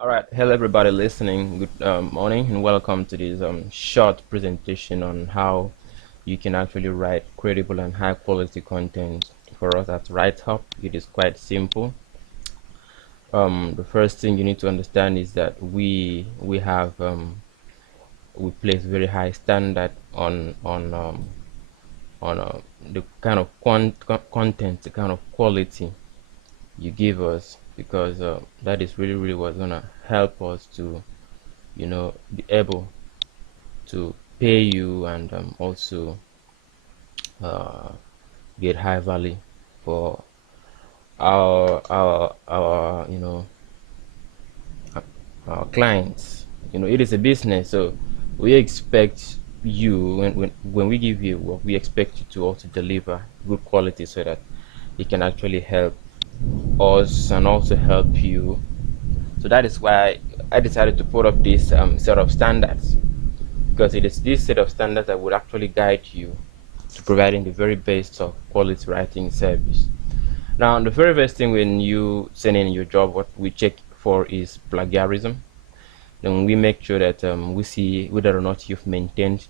All right, hello everybody listening. Good morning and welcome to this short presentation on how you can actually write credible and high quality content for us at WriteUp. It is quite simple. The first thing you need to understand is that we place very high standard on the kind of content, the kind of quality you give us, because that is really what's gonna help us to be able to pay you and also uh, get high value for our our clients. It is a business, so we expect you when we give you work, we expect you to also deliver good quality so that it can actually help us and also help you. So that is why I decided to put up this set of standards, because it is this set of standards that would actually guide you to providing the very best of quality writing service. Now, the very first thing when you send in your job, what we check for is plagiarism. Then we make sure that we see whether or not you've maintained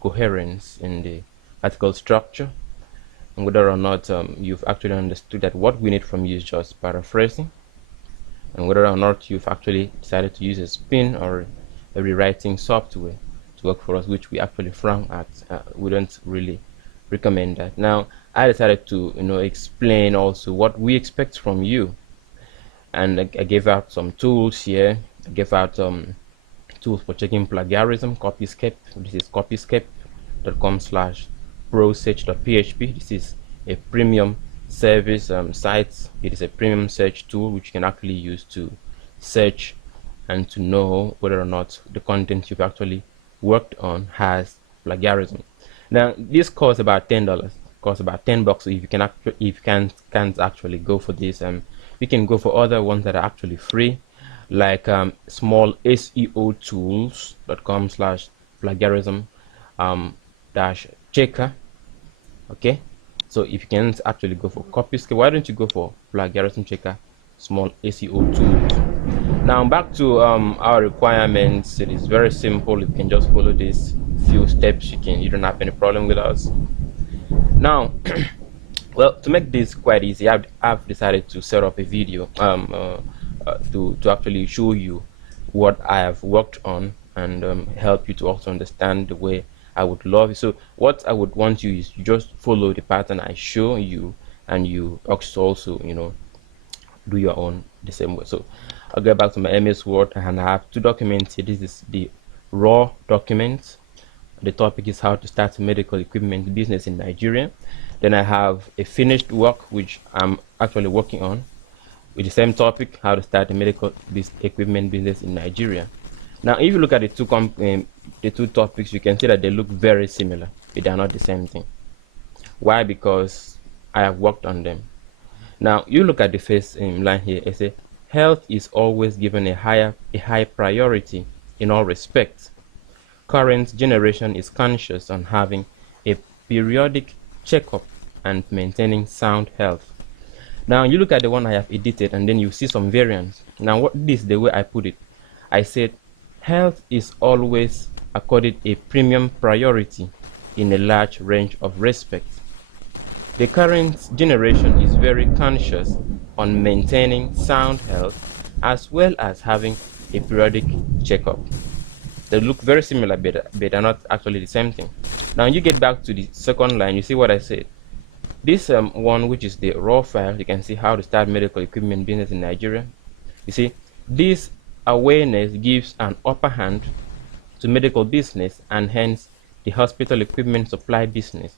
coherence in the article structure, and whether or not you've actually understood that what we need from you is just paraphrasing, and whether or not you've actually decided to use a spin or a rewriting software to work for us, which we actually frown at. We don't really recommend that. Now, I decided to explain also what we expect from you, and I gave out some tools here. I gave out tools for checking plagiarism. Copyscape. This is copyscape.com/prosearch.php. This is a premium service site. It is a premium search tool which you can actually use to search and to know whether or not the content you've actually worked on has plagiarism. Now, this costs about $10. Costs about $10. So if you can't actually go for this, you can go for other ones that are actually free, like small SEO tools.com/plagiarism dash checker. Okay, so if you can actually go for Copyscape, why don't you go for plagiarism checker small SEO tools? Now back to our requirements. It is very simple. You can just follow these few steps. You don't have any problem with us. Now well, to make this quite easy, I've decided to set up a video to actually show you what I have worked on, and help you to also understand the way I would love it. So what I would want you is you just follow the pattern I show you, and you also do your own the same way. So I'll go back to my MS Word, and I have two documents here. This is the raw document. The topic is how to start a medical equipment business in Nigeria. Then I have a finished work which I'm actually working on with the same topic, how to start a medical equipment business in Nigeria. Now, if you look at the two topics, you can see that they look very similar, but they are not the same thing. Why? Because I have worked on them. Now, you look at the first line here. It says health is always given a high priority in all respects. Current generation is conscious on having a periodic checkup and maintaining sound health. Now you look at the one I have edited, and then you see some variants. Now what this is the way I put it. I said health is always accorded a premium priority in a large range of respects. The current generation is very conscious on maintaining sound health as well as having a periodic checkup. They look very similar, but they're not actually the same thing. Now you get back to the second line, you see what I said. This one, which is the raw file, you can see how to start medical equipment business in Nigeria. You see, this awareness gives an upper hand to medical business and hence the hospital equipment supply business.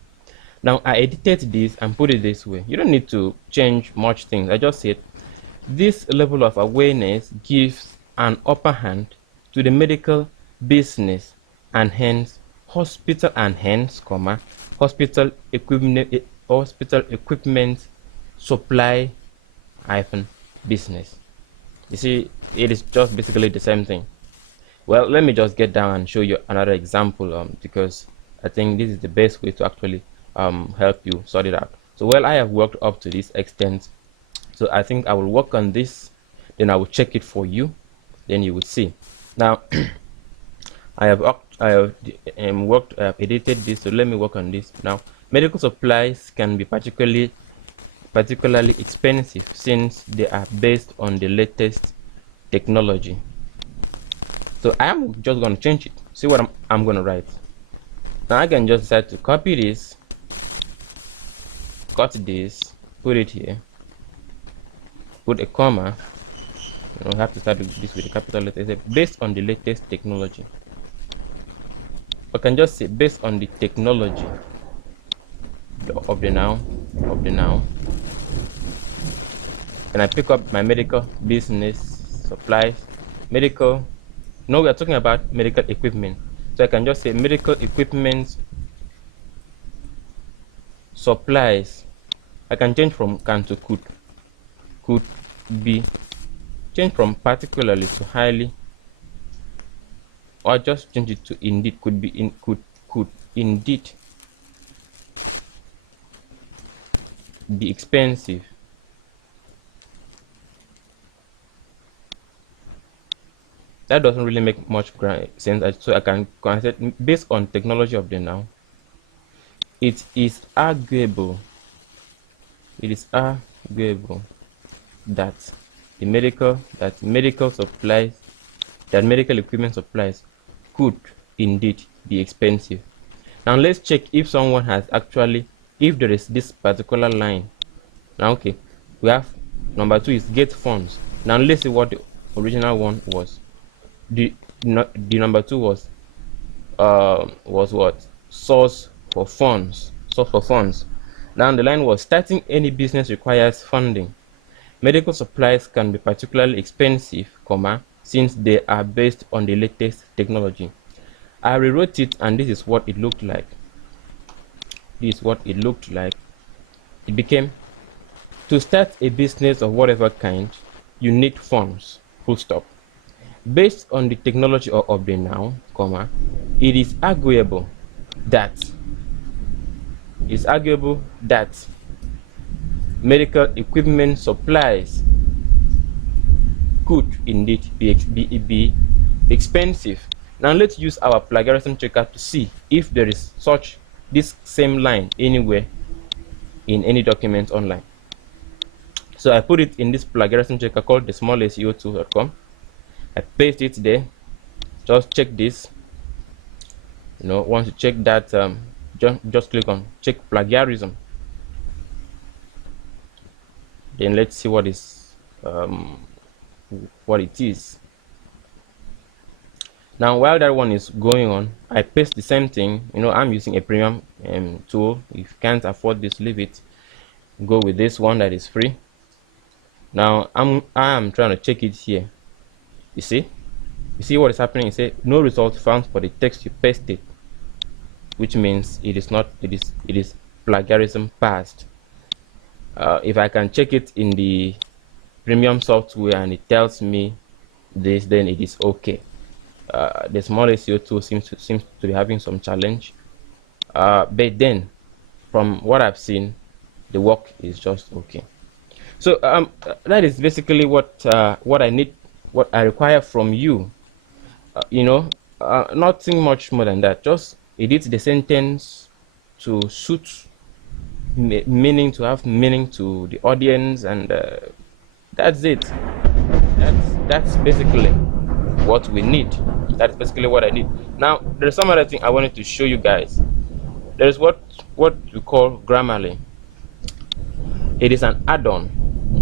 Now I edited this and put it this way. You don't need to change much things. I just said this level of awareness gives an upper hand to the medical business and hence hospital and hence hospital equipment supply hyphen business. You see, it is just basically the same thing. Well, let me just get down and show you another example, because I think this is the best way to actually help you sort it out. So, well, I have worked up to this extent, so I think I will work on this then I will check it for you, then you would see. Now I have edited this, so let me work on this. Now medical supplies can be particularly expensive since they are based on the latest technology. So I am just going to change it. See what I'm going to write. Now I can just decide to copy this, cut this, put it here, put a comma. You have to start this with a capital letter. Based on the latest technology. I can just say based on the technology of the noun, and I pick up my medical business supplies, medical. No, we are talking about medical equipment, so I can just say medical equipment supplies. I can change from can to could be changed from particularly to highly, or just change it to indeed. Could be in could indeed be expensive. That doesn't really make much sense, so I can consider based on technology of the noun. It is arguable that medical equipment supplies could indeed be expensive. Now let's check if someone has actually, if there is this particular line. Now okay, we have number 2 is get funds. Now let's see what the original one was. The number 2 was what? Source for funds. Now the line was starting any business requires funding. Medical supplies can be particularly expensive, since they are based on the latest technology. I rewrote it, and this is what it looked like. It became, to start a business of whatever kind, you need funds, full stop. Based on the technology of the noun, it is arguable that medical equipment supplies could indeed be expensive. Now let's use our plagiarism checker to see if there is this same line anywhere in any document online. So I put it in this plagiarism checker called the smallseo2.com. I paste it there. Just check this. Once you check that, just click on check plagiarism. Then let's see what it is. Now while that one is going on, I paste the same thing. I'm using a premium tool. If you can't afford this, leave it. Go with this one that is free. Now I am trying to check it here. You see what is happening? You say no result found for the text you pasted, which means it is plagiarism passed. If I can check it in the premium software and it tells me this, then it is okay. The small SEO tool seems to be having some challenge, but then from what I've seen, the work is just okay. So that is basically what I need, what I require from you. Nothing much more than that. Just edit the sentence to suit meaning, to have meaning to the audience, and that's it. That's basically what we need. That's basically what I need. Now there's some other thing I wanted to show you guys. There's what we call Grammarly. It is an add-on.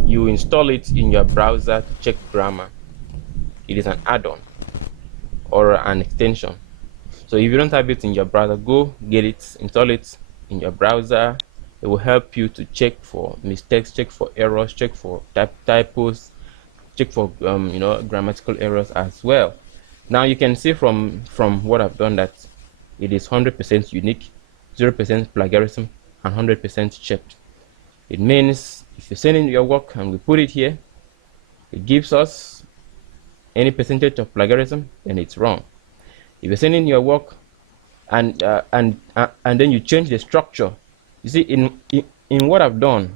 You install it in your browser to check grammar. It is an add-on or an extension. So if you don't have it in your browser, go get it, install it in your browser. It will help you to check for mistakes, check for errors, check for typos, check for grammatical errors as well. Now you can see from what I've done that it is 100% unique, 0% plagiarism, and 100% checked. It means if you send in your work and we put it here, it gives us any percentage of plagiarism, then it's wrong. If you send in your work and then you change the structure, you see in what I've done,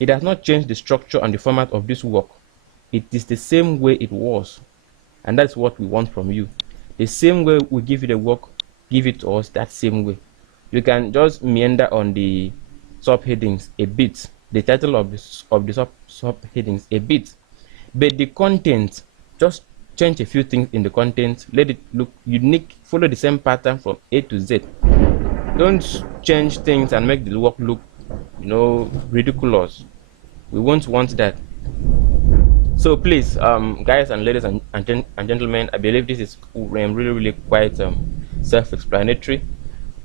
it has not changed the structure and the format of this work. it is the same way it was, and that's what we want from you. The same way we give you the work, give it to us that same way. You can just meander on the subheadings a bit, the title of the subheadings a bit, but the content, just change a few things in the content, let it look unique, follow the same pattern from A to Z. Don't change things and make the work look, ridiculous. We won't want that. So please, guys and ladies and gentlemen, I believe this is really quite self-explanatory.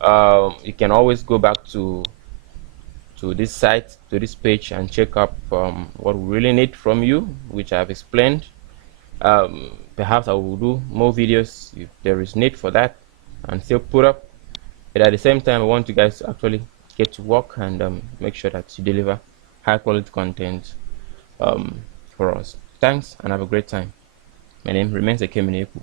You can always go back to this site, to this page, and check up what we really need from you, which I've explained. Perhaps I will do more videos if there is need for that, and still put up. But at the same time, I want you guys to actually get to work and make sure that you deliver high quality content for us. Thanks, and have a great time. My name remains Ekemine Eku.